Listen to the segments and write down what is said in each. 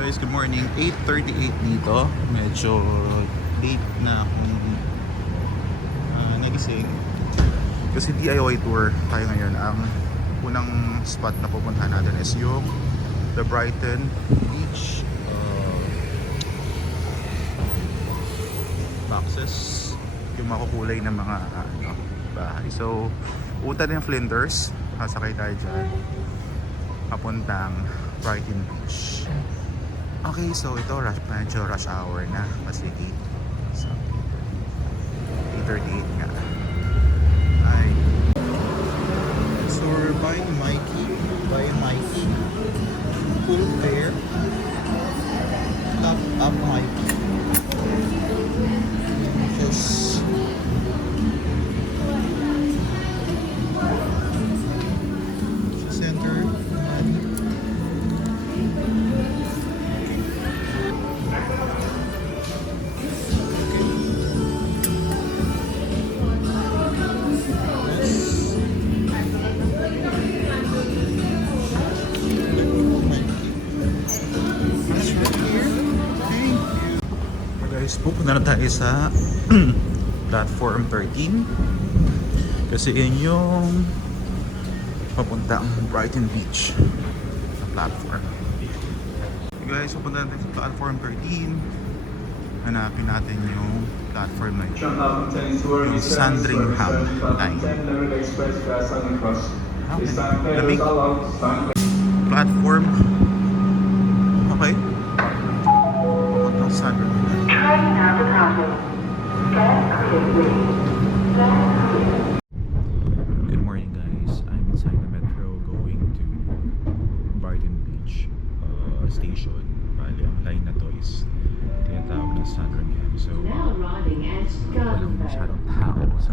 Guys, good morning. 8:38 dito. Medyo late na akong nagising. Kasi DIY tour tayo ngayon. Ang unang spot na pupuntahan natin is yung the Brighton Beach boxes. Yung makukulay na mga bahay. So, utan yung Flinders. Kasakay tayo dyan. Papuntang Brighton Beach. Okay, so ito medyo rush hour na kasi 8. So 8:38 nga. Ay. So we're buying Mikey. Full pair. Top up Mikey. Just center. Pupunta na tayo sa platform 13 kasi yun yung papuntang Brighton Beach na platform. Okay guys, pupunta na tayo sa platform 13. Hanapin natin yung platform na yun, yung Sandringham line. Okay, lamig. Platform. Okay, papuntang Sandringham. Good morning guys, I'm inside the metro going to Brighton Beach station. Bali, ang line na to is tinatawag na Sandringham. So, walang masyadong tao sa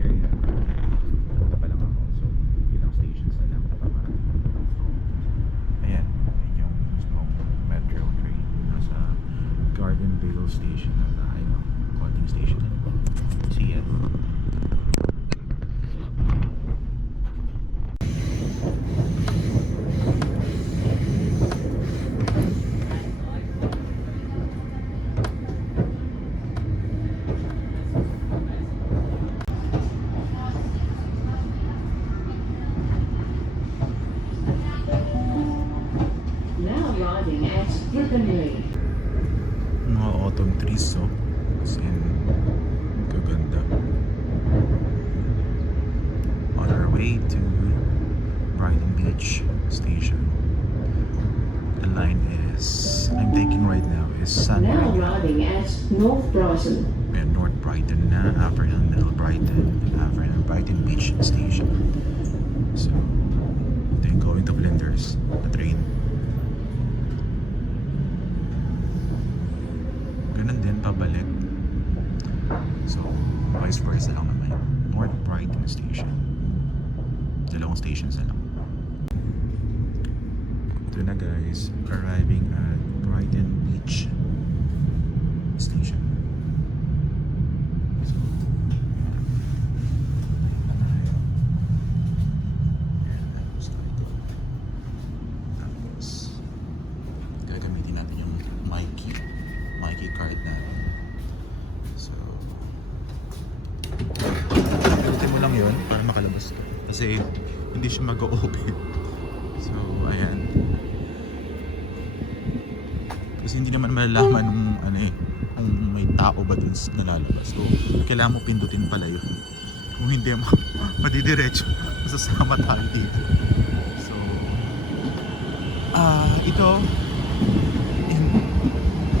area. Punta pa lang ako. So, ilang stations na lang paparating. Ayan, yun yung mismong metro train. Nasa Gardenvale Station na tayo. Konting station na. See ya. Mga autumn trees, so as in gaganda. On our way to Brighton Beach station. The line is, I'm taking right now, is Sandringham. Now riding at North Brighton. And North Brighton na, after ng Middle Brighton, after ng Brighton Beach station. So, then going to Flinders, the train. Ganun din, pabalik. So, vice versa lang naman. North Brighton Station. Dalawang stations na lang. Ito na guys, arriving at Brighton Beach Station. So, tapos, gagamitin natin yung Mikey card natin. So, pilitin mo lang yun para makalabas ka. Kasi hindi siya mag-open. So, ayan. Kasi hindi naman malalaman kung may tao ba dun na lalabas. So, kailangan mo pindutin pala yun. Kung hindi, madidiretso. Masasama tayo dito. So, ito,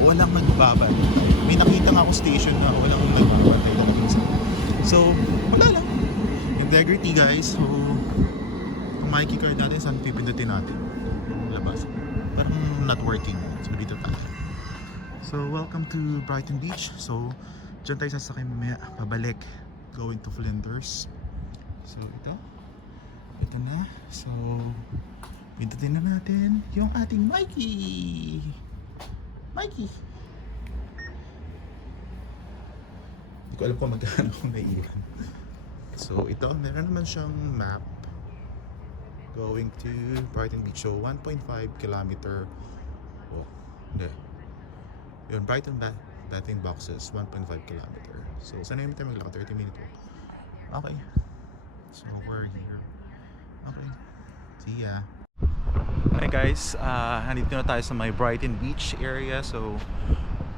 walang nagbabantay. May nakita nga ako station na walang nagbabantay na minsan. So, wala lang. Integrity guys. So, kung Mikey card natin, saan pipindutin natin? Labas. Parang not working. So, dito tayo. So, welcome to Brighton Beach. So, dyan tayo sasakay mamaya. Pabalik. Going to Flinders. So, ito. Ito na. So, pindutin na natin yung ating Mikey. Hindi ko alam kung magkano kung naiiwan. So ito, meron naman siyang map. going to Brighton Beach. So 1.5 kilometer walk. Hindi. Yun, Brighton bathing boxes, 1.5 kilometer. So sana yung tayo maglakad, 30 minutes walk. Okay. So we're here. Okay. See ya. Hi guys, nandito na tayo sa may Brighton Beach area. So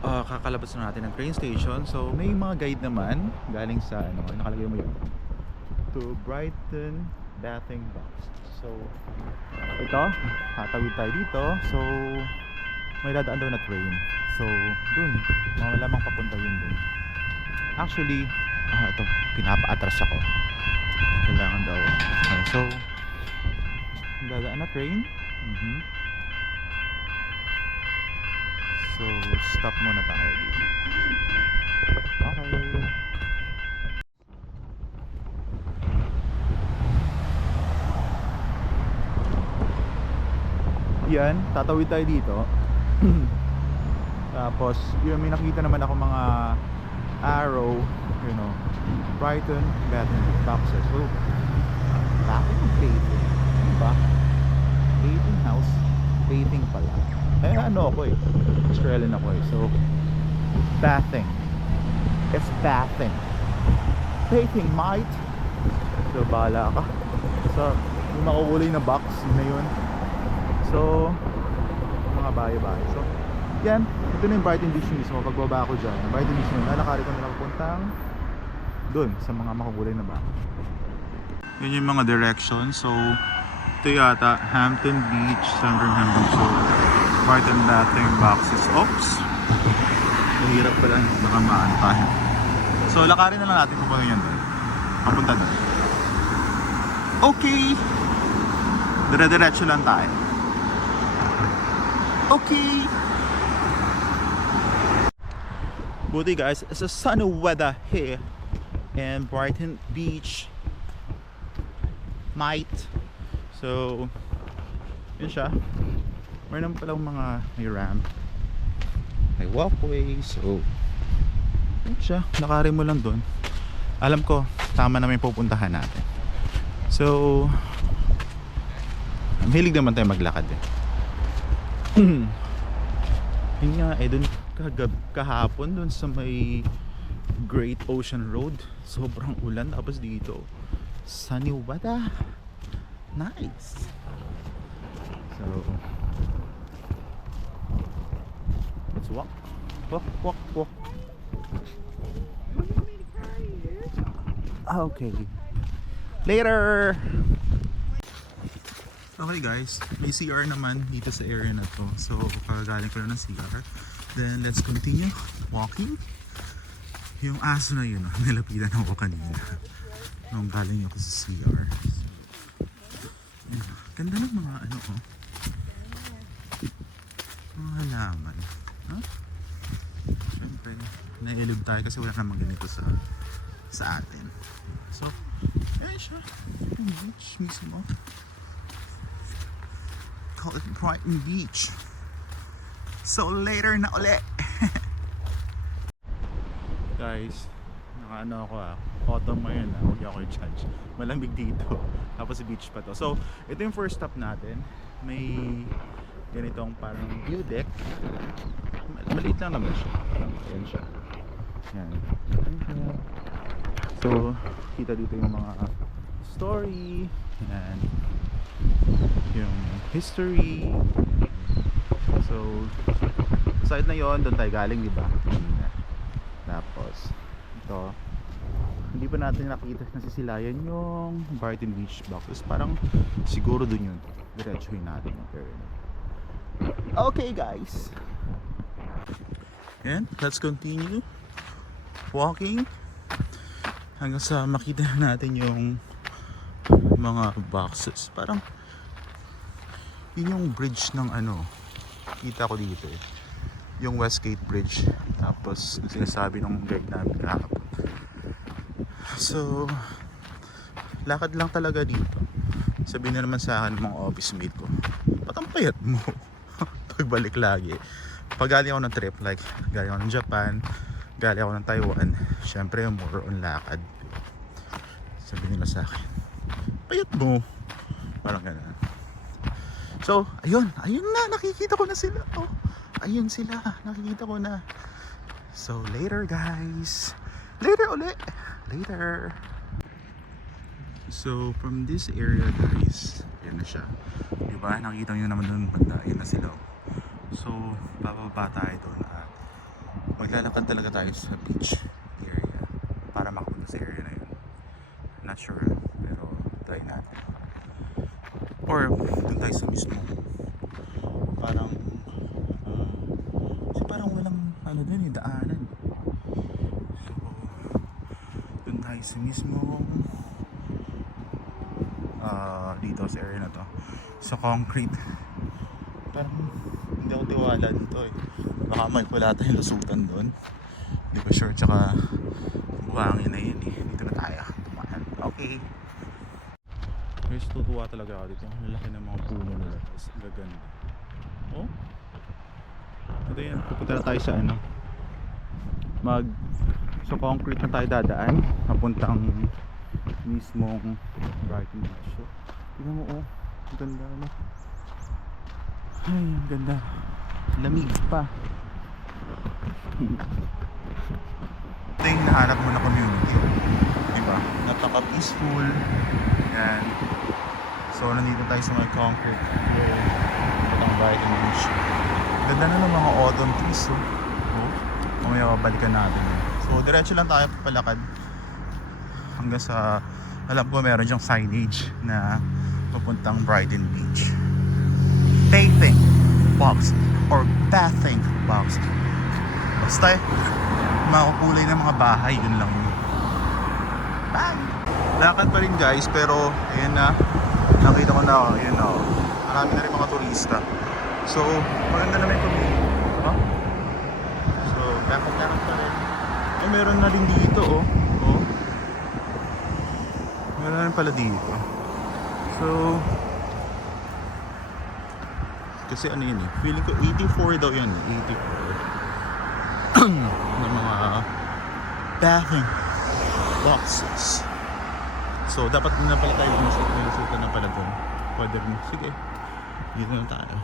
kakalabas na natin ng train station. So may mga guide naman galing sa ano, nakalagay mo yun, to Brighton bathing box. So ito, tatawid tayo dito. So may dadaan daw na train. So dun, malamang papunta yun dun. Actually, ito, pinapa-atras ako. Kailangan daw. So dadaan na train. So stop muna tayo dito. Okay. Yan, tatawid tayo dito. Tapos yun, may nakita naman ako mga arrow, you know, Brighton bathing boxes. So bakit yung bathing? Diba? Bathing house, bathing pala. Eh ano ako eh, Australian ako eh. So bathing, it's bathing. Bathing mate. So bahala ka. So yung makukulay na box, yun na yun. So mga bahay-bahay. So yan, ito na yung Brighton Beach mismo. Pagbaba ako dyan, Brighton Beach mismo, lalakari ko na lang puntang dun sa mga makukulay na bahay. Yun yung mga directions. So ito yata Hampton Beach, Sandringham Beach. So Brighton bathing boxes. Oops, mahirap pala, baka maantahin. So lakarin na lang natin kung paano yan doon, papunta doon. Okay, dire-diretso lang tayo. Okay. Buti guys, it's a sunny weather here in Brighton Beach, mate. So yun siya. Meron palang mga may ramp, may walkway. So yun siya, nakari mo lang dun. Alam ko, tama na may pupuntahan natin. So mahilig naman tayo maglakad eh. Yun nga eh, dun kahapon dun sa may Great Ocean Road, sobrang ulan. Tapos dito sunny weather, nice. So let's walk. Okay, later. Okay guys, may CR naman dito sa area na to. So kagaling ko na ng CR. Then let's continue walking. Yung aso na yun, nilapitan ako kanina nung galing ako sa CR. Ganda ng mga ano oh, mga halaman. Huh? Siyempre, nailib tayo kasi wala namang ganito sa atin. So, ayan siya. Yung beach mismo. Call it Brighton Beach. So later na uli. Guys, nakaano ako autumn ngayon huwag ako i-judge. Malamig dito. Tapos beach pa to. So, ito yung first stop natin. May ganitong parang view deck. Maliit lang naman siya. Ayan siya. Yan. So, kita dito yung mga story. Yan. Yung history. So, side na yon, doon tayo galing, di ba? Tapos, ito, hindi pa natin nakita nasisilayan yung Brighton Beach boxes. Parang siguro doon yun. Diretsuhin natin yung area. Okay guys, and let's continue walking hanggang sa makita natin yung mga boxes. Parang yun yung bridge ng ano, kita ko dito eh, yung Westgate Bridge. Tapos sinasabi nung guide namin kahapon. So lakad lang talaga dito. Sabihin na naman sa akin ng mga office mate ko, ba't ang payat mo? Pagbalik lagi. Pag galing ako ng trip, like galing ako ng Japan, galing ako ng Taiwan, syempre more on lakad. Sabi nila sa akin, payat mo, Parang ganun. So, ayun na, nakikita ko na sila. Oh, ayun sila, nakikita ko na. So, later guys. Later ulit. Later. So, from this area guys, yan na siya. Diba? Nakikita nyo naman doon banda. Yan na sila. So, bababa tayo doon at maglalakad talaga tayo sa beach area para makapunta sa area na yun. Not sure, pero try natin. Or doon tayo sa mismo. Parang kasi parang walang ano dun daanan. So doon tayo sa mismo dito sa area na to. Sa concrete. Parang hindi ako tiwala dito eh. Baka may wala tayong lusutan doon. Hindi ko sure, tsaka buhangin na yun eh. Dito na tayo tumaan. Okay. Guys, tutuwa talaga ako dito. Ang lalaki ng mga puno nila. Tapos gaganda. Oh? Ito yan. Pupunta na tayo sa ano. So concrete na tayo dadaan. Napuntang mismong Brighton Beach. So, tingnan mo oh. Ang ganda ano. Ay, ang ganda. Lamig pa. Ito yung nahanap mo na community. Diba? Napaka-peaceful. Yan. So, nandito tayo sa mga concrete. Ito ang Brighton Beach. Ganda na ng mga autumn trees. Oh. Mamaya babalikan natin. So, diretso lang tayo papalakad. Hanggang sa, alam ko meron dyang signage na papuntang Brighton Beach. Bathing box or bathing box. Basta makukulay ng mga bahay, yun lang yun. Bye! Lakad pa rin guys, pero ayun na, nakita ko na, ayun na, marami na rin mga turista. So, maganda naman yung community. Huh? So, lakad pa rin. Eh, meron na rin dito, oh. Oh. Meron na rin pala dito. So, kasi ano yun eh, feeling ko 84 daw yun, 84 ng mga bathing boxes. So dapat na pala tayo lusutan na pala doon. Pwede rin, sige, dito na tayo.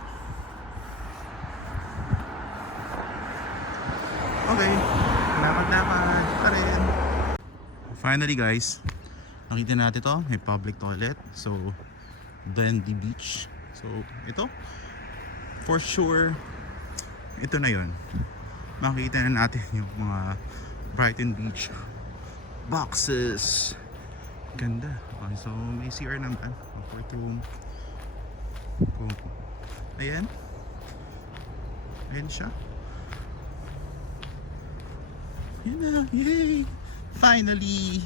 Okay, lakad pa rin. Finally guys, nakita natin to, may public toilet. So Dundee Beach. So ito, for sure, ito na yun. Makikita na natin yung mga Brighton Beach boxes. Ganda. Okay, so may CR naman. Comfort room. Ayan. Ayan siya. Ayan na. Yay! Finally!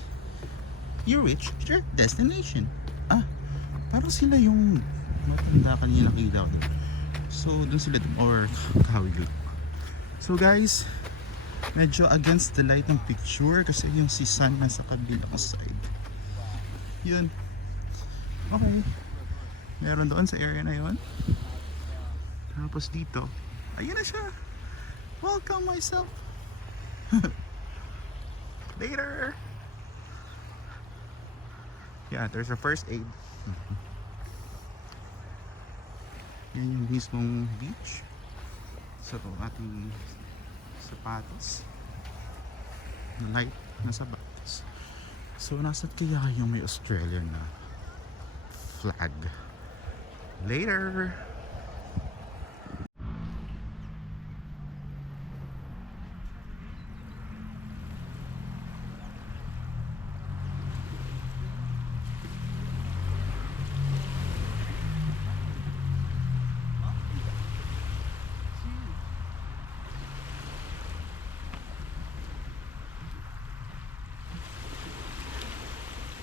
You reached your destination. Ah, parang sila yung matanda kanina nakita ko doon. So, dun sila dun, or kahawig lang. So guys, medyo against the light ng picture kasi yung si sun nasa kabilang side. Yun. Okay. Meron doon sa area na yun. Tapos dito, ayun na siya. Welcome myself. Later. Yeah, there's a first aid. Yan yung mismong beach. So, ating sapatos. Light na sapatos. So, nasa kaya yung may Australian na flag. Later!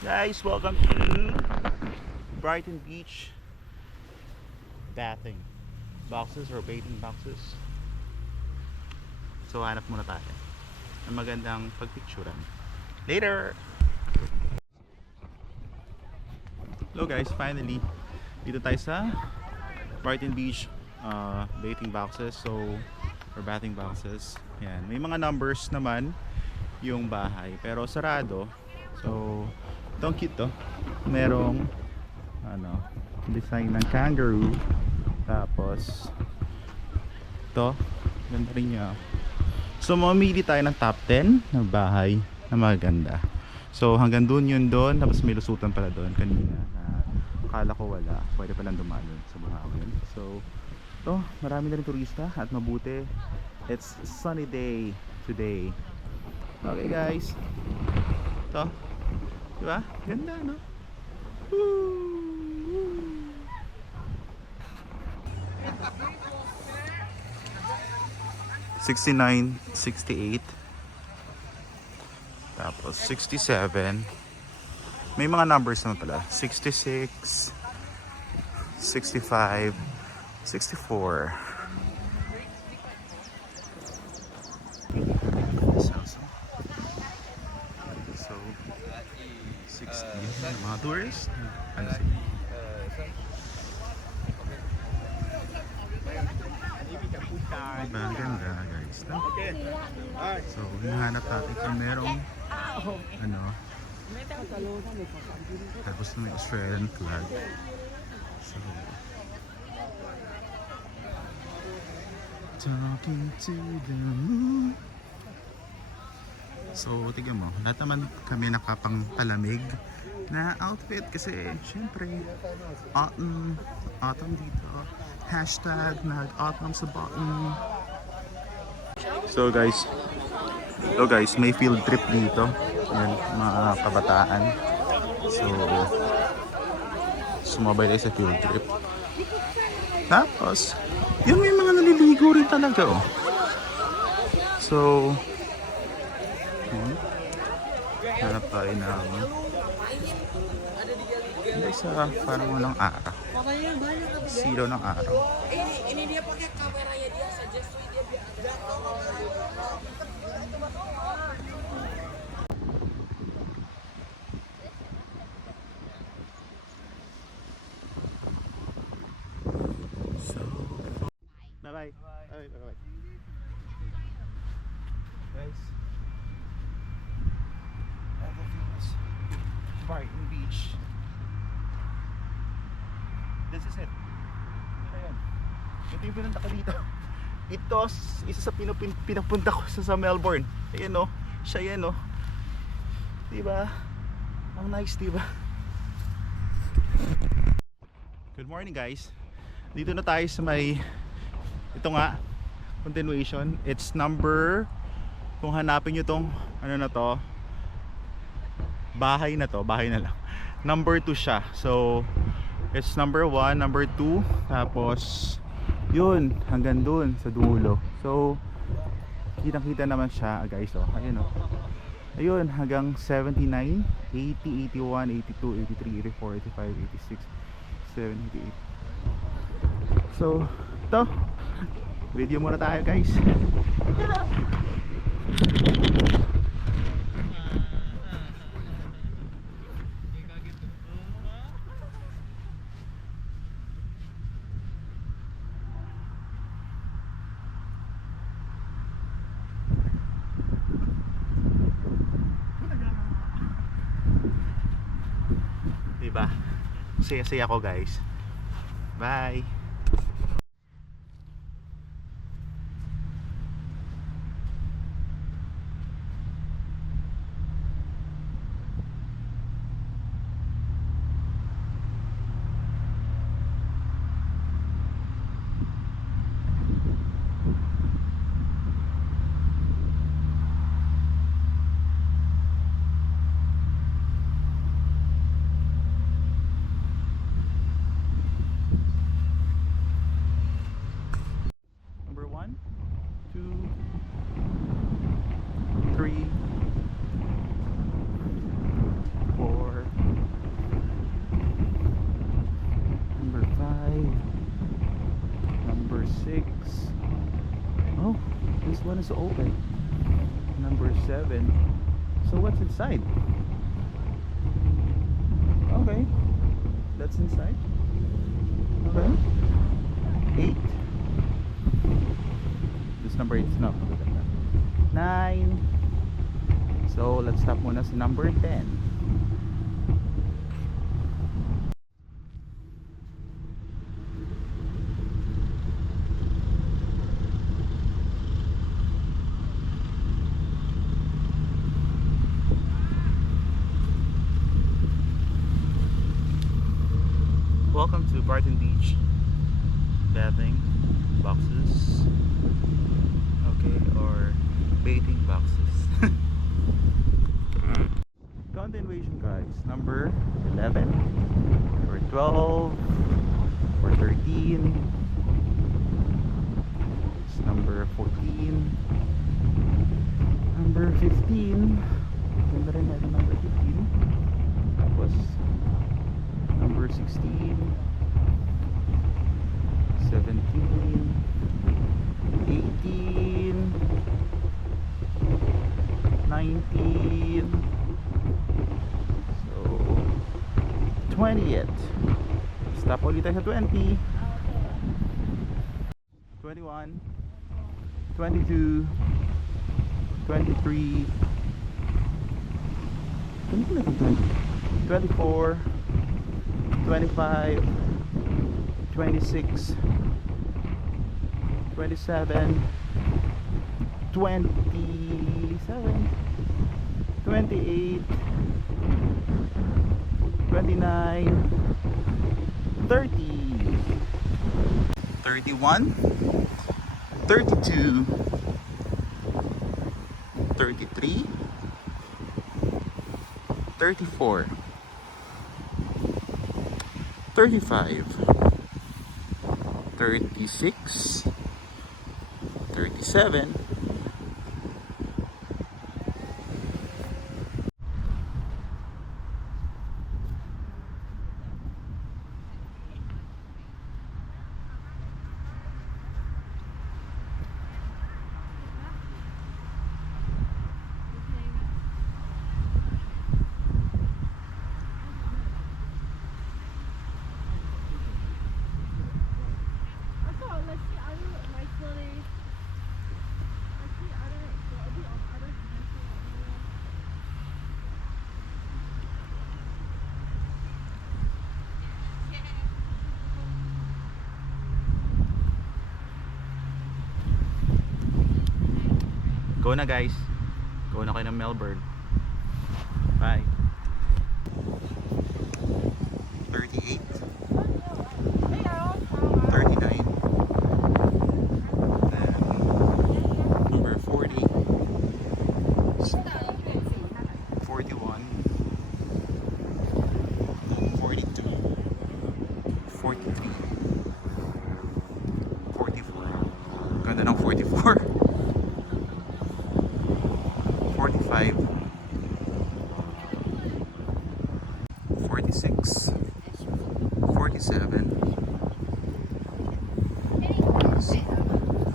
Guys, welcome to Brighton Beach bathing boxes or bathing boxes. So hanap muna tayo ng magandang pagpicturan. Later! Hello guys, finally dito tayo sa Brighton Beach bathing boxes. So, or bathing boxes. Yan, may mga numbers naman yung bahay pero sarado. So, ito ang cute to. Merong ano, design ng kangaroo. Tapos ito, ganda rin niya. So mamili tayo ng top 10 na bahay na maganda. So hanggang doon yun doon. Tapos may lusutan pala doon kanina na akala ko wala. Pwede palang dumaan doon sa buhangin. So ito, marami na rin turista at mabuti. It's sunny day today. Okay guys, ito, diba? Ganda, no? Woo! 69, 68, tapos 67. May mga numbers naman pala. 66, 65, 64. So 60 mga tourists. Ano sila? Diba? Ang ganda guys, no? So hinahanap natin kung merong ano, tapos na may Australian flag. So talking to the moon. So tignan mo, lahat naman kami nakapang palamig na outfit kasi syempre autumn dito. Hashtag nag-autumn sa bottom. So guys, may field trip dito. Yan, mga kabataan. So sumabay tayo sa field trip. Tapos yun, may mga naliligo rin talaga, oh. So hanap tayo ng hindi sa parang walang araw, silaw ng araw. Ini dia pakai kameranya dia suggest dia. So bye bye. Guys, overviews, Brighton Beach. This is it. Ayan. Ito yung pinunta ko dito. Ito, isa sa pinapunta ko sa Melbourne. Ayan, no? Siya yan, no? Diba? Ang nice, diba? Good morning, guys. Dito na tayo sa may, ito nga, continuation. It's number, kung hanapin nyo tong, ano na to, bahay na lang. Number 2 siya. So it's number 1, number 2, tapos yun, hanggang dun sa dulo. So kitang-kita naman siya, guys, oh. Ayun, oh. Ayun, hanggang 79, 80, 81, 82, 83, 84, 85, 86, 78. So ito, video muna tayo, guys. Diba? Saya-saya ko, guys. Bye. Number 1, 2, 3, 4, number 5, number 6. Oh, this one is open. Number 7. So what's inside? Okay, that's inside. Okay, 8. This number 8 is not 9. So let's stop muna sa number 10. Welcome to Barton Beach. Bathing boxes. Okay, or bathing boxes. Continuation, guys. Number 11 or 12 or 13. It's number 14. Number 15. Ganda rin natin number 15. Tapos number 16. 17. 18. 19. So 20th. Stop ulit tayo sa 20. 21. 22. 23. 24. 25. 26. 27. 27. 28. 29. 30. 31. 32. 33. 34. 35. 36. 37. 'Go na, guys. Go na kayo ng Melbourne. Bye. 38. 39. Then number 40. 41. 42. 43. 44. Ganda ng 44. 45, 46, 47,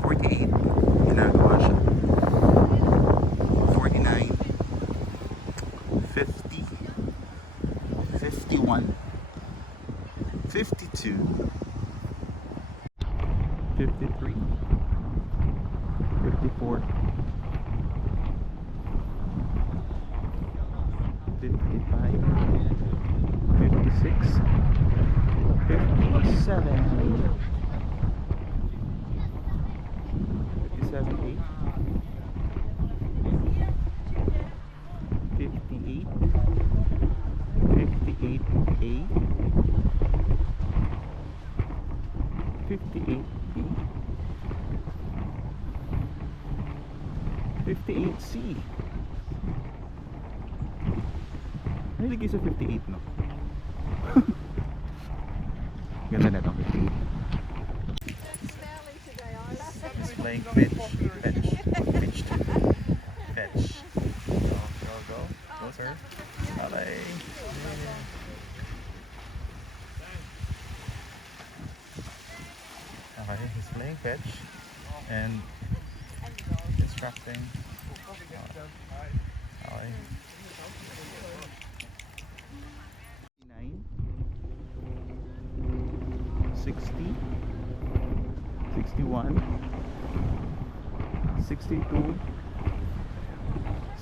48, ginagawa siya, 49, 50, 51, 52, 53, 54, 55, 56, 57, 57, 8, 58, 58A, 58B, 58C. Nahilig kayo sa 58, no? Ganda na ito, 58. It's playing fetch. Go. Go, sir. Bye. Okay, he's playing fetch and instructing. Okay. 60, 61, 62,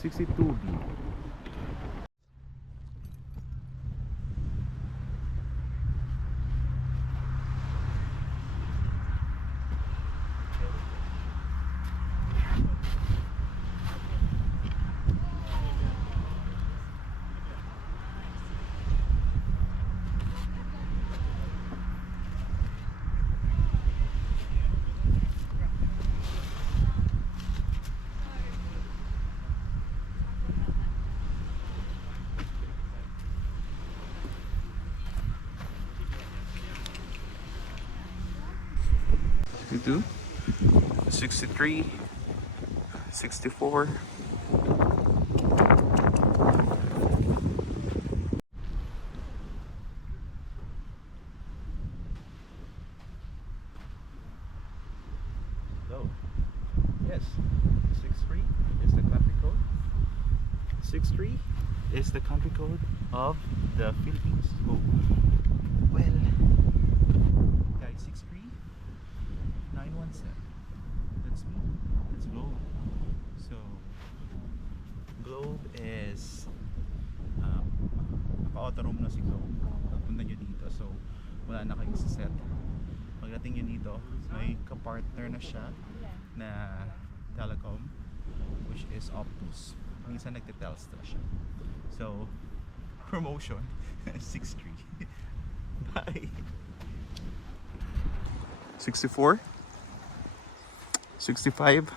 62B. 62, 63, 64. Hello. Yes, 63 is the country code. 63 is the country code of the Philippines. So, well, guys, 63 917. That's me. That's Globe. So, Globe is naka-auto-roam na si Globe. Pagpunta nyo dito. So, wala na kayong set. Pagdating nyo dito, may kapartner na siya na telecom, which is Optus. Minsan nagte-Telstra siya. So, promotion 63. Bye. 64, 65,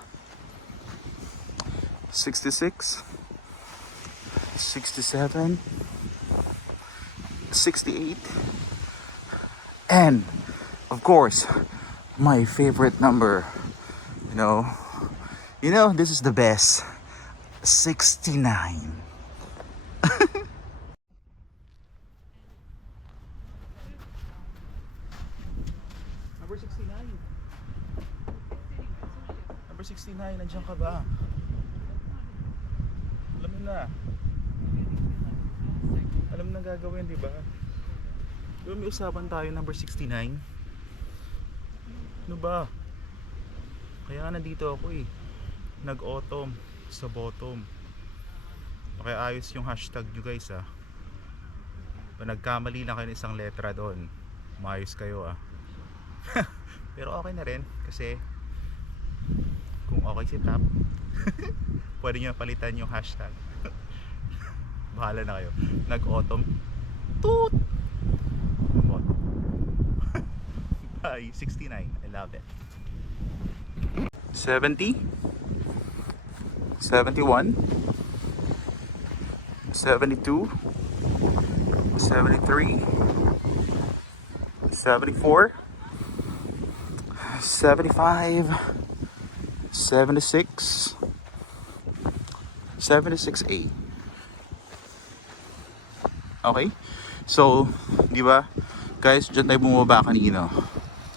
66, 67, 68, and of course my favorite number, you know this is the best, 69. Number 69. Number 69, nandiyan ka ba? Alam mo na. Alam na gagawin, di ba? Diba may usapan tayo, number 69? Ano ba? Kaya nga nandito ako eh. Nag-autumn sa bottom. Kaya ayos yung hashtag nyo guys ah. Nagkamali lang kayo ng isang letra doon. Maayos kayo ah. Pero okay na rin kasi kung okay si Tap pwede nyo palitan yung hashtag. Bahala na kayo. Nag-autumn toot Bye. 69. I love it. 70, 71, 72, 73, 74, 75, 76, 76A. Okay? So, di ba? Guys, dyan tayo bumaba kanina.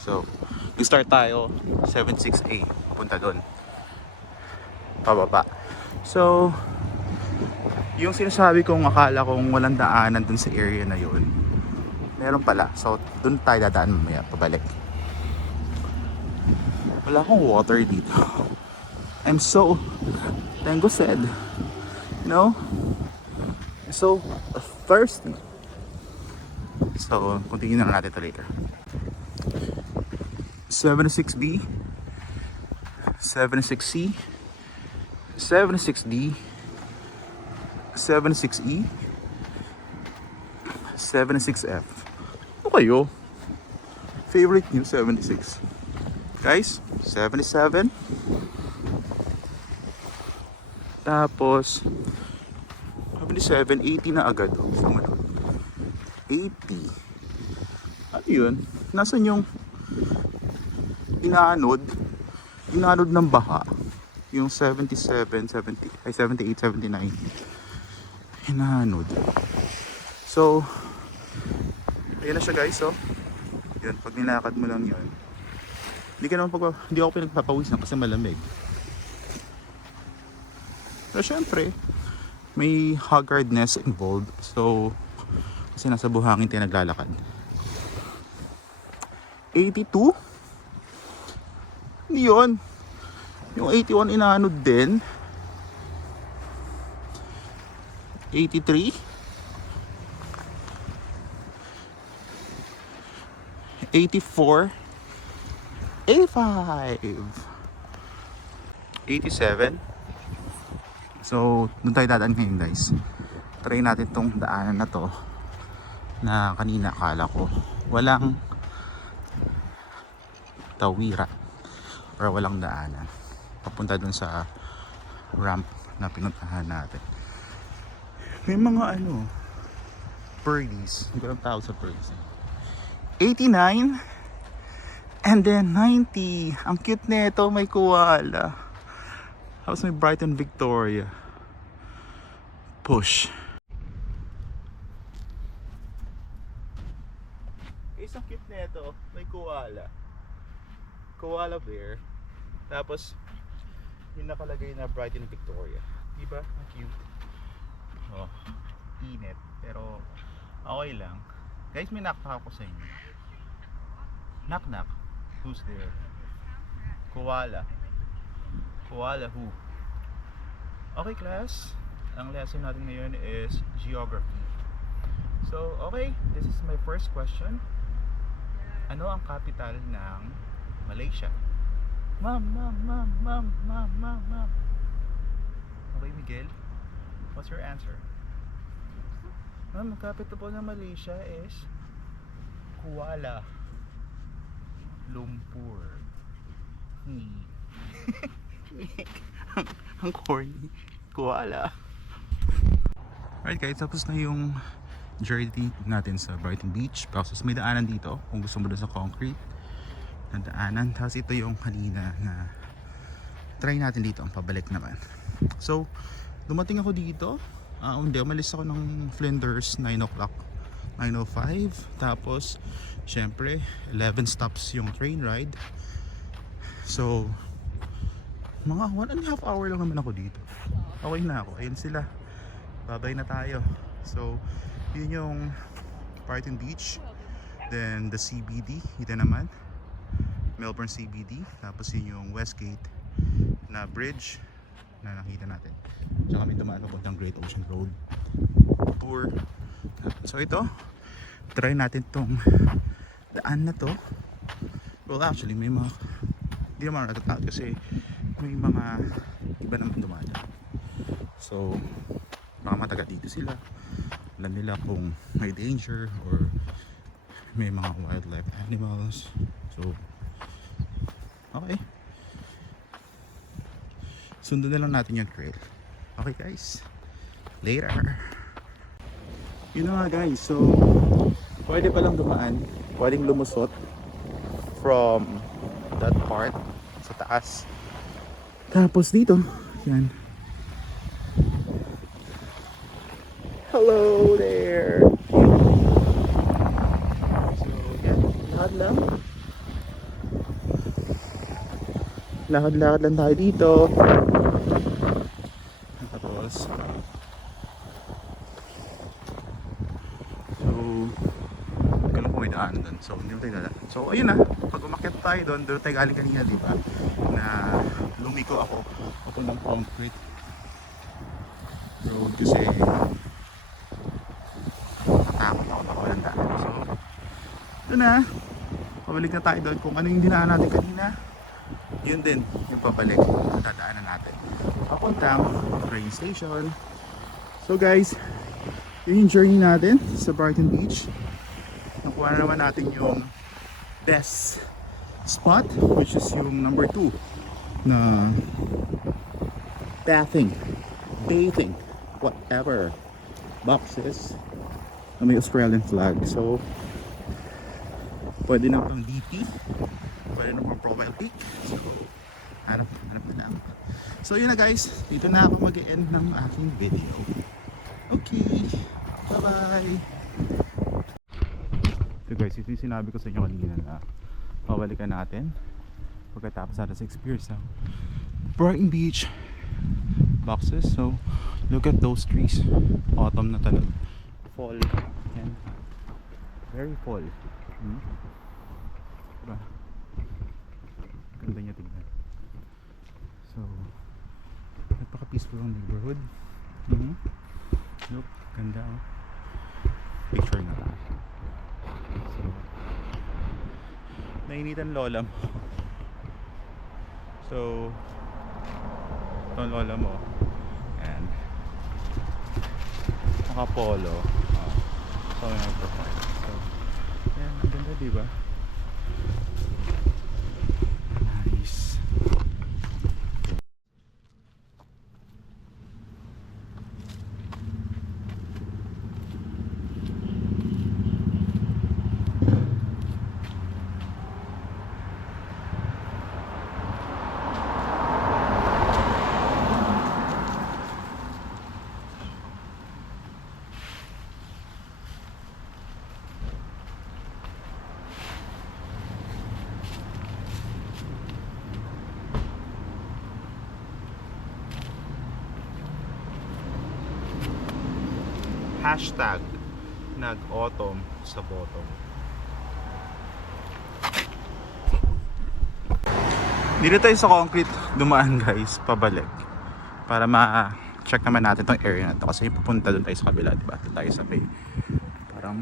So, start tayo 76A. Punta doon. Pababa. So, yung sinasabi kong akala kong walang daanan dun sa area na yun, meron pala. So, dun tayo dadaan mamaya, pabalik. Wala akong water dito. I'm so, Tango said, I'm so thirsty. So, continue na natin ito later. 76B, 76C, 76D, 76E, 76F. Ano kayo? Favorite nyo, 76. Guys, 77. Tapos 77, 80 na agad. Sumunod. 80. Ano yun? Nasaan yung inaanod ng baha? Yung 77, 70, ay 78, 79. Inaanod. So, ayan na siya guys, oh. Yun, pag nilakad mo lang yun. Hindi ako pinagpapawisan kasi malamig. Pero syempre, may haggardness involved. So, kasi nasa buhangin tayo naglalakad. 82? Hindi yun. Yung 81 inaanod din. 83? 84? 85? 87? So, doon tayo dadaan ngayon guys. Try natin tong daanan na to na kanina akala ko walang tawira or walang daanan papunta dun sa ramp na pinuntahan natin. May mga birdies, hindi ko lang tawag sa birdies. 89, And then 90. Ang cute nito, may koala. Tapos may Brighton Victoria. Push. Guys, ang cute nito, may koala. Koala bear. Tapos yung nakalagay na Brighton Victoria. Diba? Ang cute. Oh, init. Pero okay lang. Guys, may knock ako sa inyo. Knock knock. Who's there? Koala. Koala who? Okay class. Ang lesson natin ngayon is geography. So, okay. This is my first question. Ano ang capital ng Malaysia? Ma'am. Okay, Miguel. What's your answer? Ma'am, ang capital po ng Malaysia is Kuala Lumpur. Ang corny. Kuala. Alright guys, tapos na yung journey natin sa Brighton Beach. Tapos may daanan dito kung gusto mo doon sa concrete na daanan. Tapos ito yung kanina na try natin dito, ang pabalik naman. So dumating ako dito, umalis ako ng Flinders 9 o'clock, 9:05. Tapos syempre 11 stops yung train ride. So mga 1.5 hour lang naman ako dito. Okay na ako, ayun sila, babay na tayo. So yun yung Brighton Beach, then the CBD, ito naman Melbourne CBD. Tapos yun yung Westgate na bridge na nakita natin. Tsaka kami dumaan papuntang Great Ocean Road tour. So ito, try natin tong daan na to. Well actually may mga, hindi naman natatakot kasi may mga iba naman dumaan. So mga mataga dito sila, alam nila kung may danger or may mga wildlife animals. So okay, sundan na lang natin yung trail. Okay guys, later. Yun na nga guys, so pwede palang dumaan, pwedeng lumusot from that part sa taas. Tapos dito, yan. Hello there. So yan, lakad lang. Lakad-lakad lang tayo dito. Tapos so hindi ko lang kung may daan doon. So hindi mo tayo daan. So ayun na, pag umakyat tayo doon tayo galing kanina, di ba? Na lumiko ako papuntang concrete road kasi natakot ako na walang daan. So doon na, pabalik na tayo doon. Kung ano yung dinaan natin kanina, yun din yung pabalik na dadaanan natin papuntang train station. So guys, yun yung journey natin sa Brighton Beach. Nakuha na naman natin yung best spot, which is yung number 2 na bathing, whatever, boxes na may Australian flag. So pwede na pang DP, pwede na pang profile pic. So hanap na lang. So yun na guys, dito na ako mag-e-end ng aking video. Okay, bye bye. So guys, ito yung sinabi ko sa inyo kanina na pabalikan natin pagkatapos natin sa experience ng Brighton Beach boxes. So look at those trees, autumn na talaga, fall, and very fall. Diba? Ganda niya tignan. So napaka peaceful ang neighborhood. Look, ganda oh. Picture na lang. So nainitan lola mo. So itong lola mo and nakapolo. So may profile. So yan, ang ganda diba? Nice. hashtag nag-autumn sa bottom. Dito tayo sa concrete dumaan guys, pabalik. Para ma-check naman natin tong area na to. Kasi pupunta doon tayo sa kabila, diba? Doon tayo sa may, parang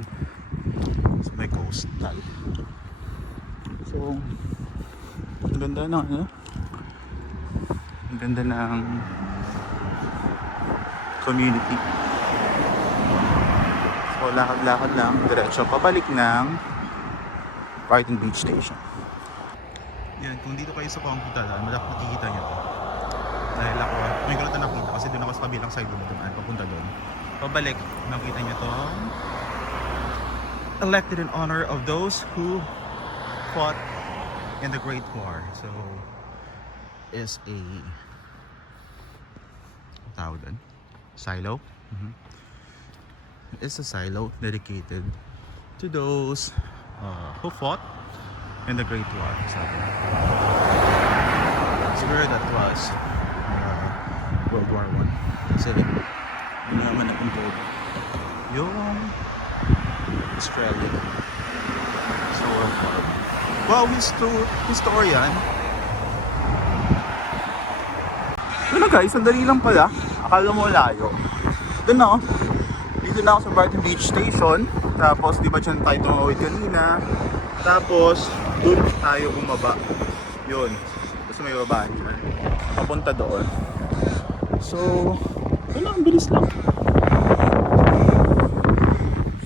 sa may coastal. So, ang ganda ng ano? Ang ganda ng community. So, lakad-lakad lang, diretso pabalik ng Brighton Beach Station. Yan, kung dito kayo sa concrete daan, malaki nakikita nyo to. Dahil ako, may ko na nakita kasi doon ako sa kabilang side doon, papunta doon. Pabalik, nakita nyo to. Elected in honor of those who fought in the Great War. So, is a tawag doon? Silo. It's a silo dedicated to those who fought in the Great War. Siguro that was World War I. Kasi yun naman na-involved yung Australia sa World War I. Well, historian. Yun na guys, sandali lang pala. Akala mo layo. Doon na ako. Dito na ako sa Brighton Beach Station. Tapos di ba dyan tayo tumawid kanina. Tapos doon tayo bumaba. Yun. Tapos may babaan dyan. Papunta doon. So, yun lang, bilis lang.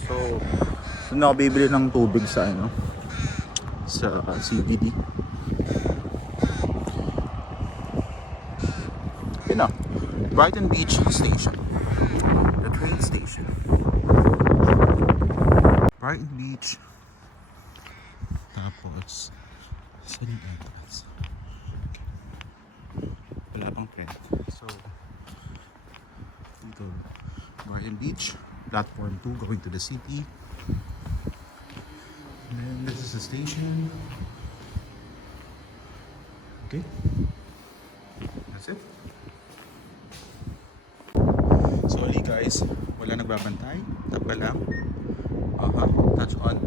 So, doon ako bibili ng tubig sa ano, sa CBD. Yun na. Brighton Beach Station. The train station. Brighton Beach. Tapos, saan yung entrance? Wala pang train. So, dito, Brighton Beach. Platform 2 going to the city. And then this is the station. Okay. That's it. Sorry guys, wala nagbabantay. Tapa lang. Touch on.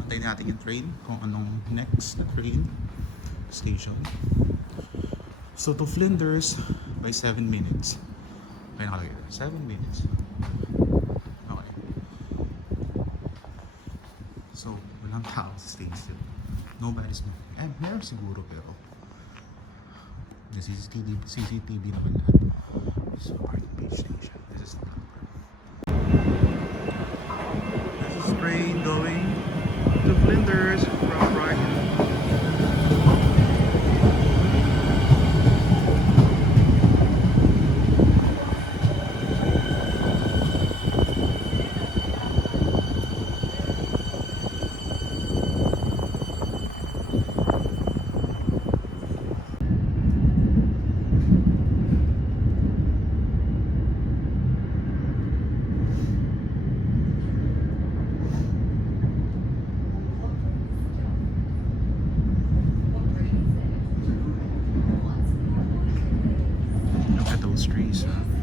Antayin natin yung train, kung anong next na train station. So to Flinders by 7 minutes. Okay, nakalagay. 7 minutes. Okay. So, walang tao sa station. Nobody's moving. Meron siguro pero the CCTV naman lahat. So, Brighton Beach Station. This is the number. This is train going to Flinders from Brighton. Look at those trees, huh?